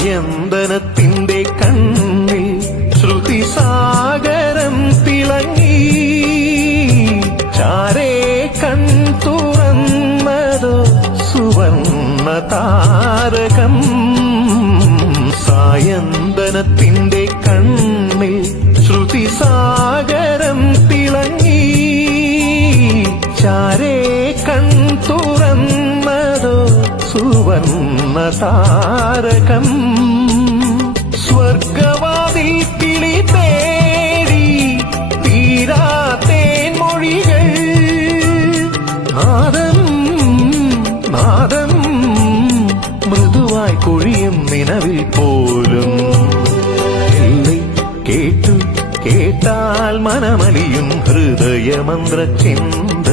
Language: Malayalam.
സായന്തനത്തിന്റെ കണ്ണിൽ ശ്രുതിസാഗരം തിളങ്ങി. ചാരേ കൺ തുറന്നതോ സുവർണ്ണ താരകം. സായന്തനത്തിന്റെ കണ്ണിൽ ശ്രുതിസാഗരം തിളങ്ങി. ചാരേ കൺ തുറന്നതോ സുവർണ്ണ താരകം. സ്വർഗവാതിൽ കിളി തേടി തീരാത്തേൻ മൊഴികൾ. നാദം നാദം മൃദുവായി കൊഴിയും നിലവിൽ പോലും. എല്ലെ കേട്ടു കേട്ടാൽ മനമലിയും ഹൃദയമന്ത്രചിന്ത.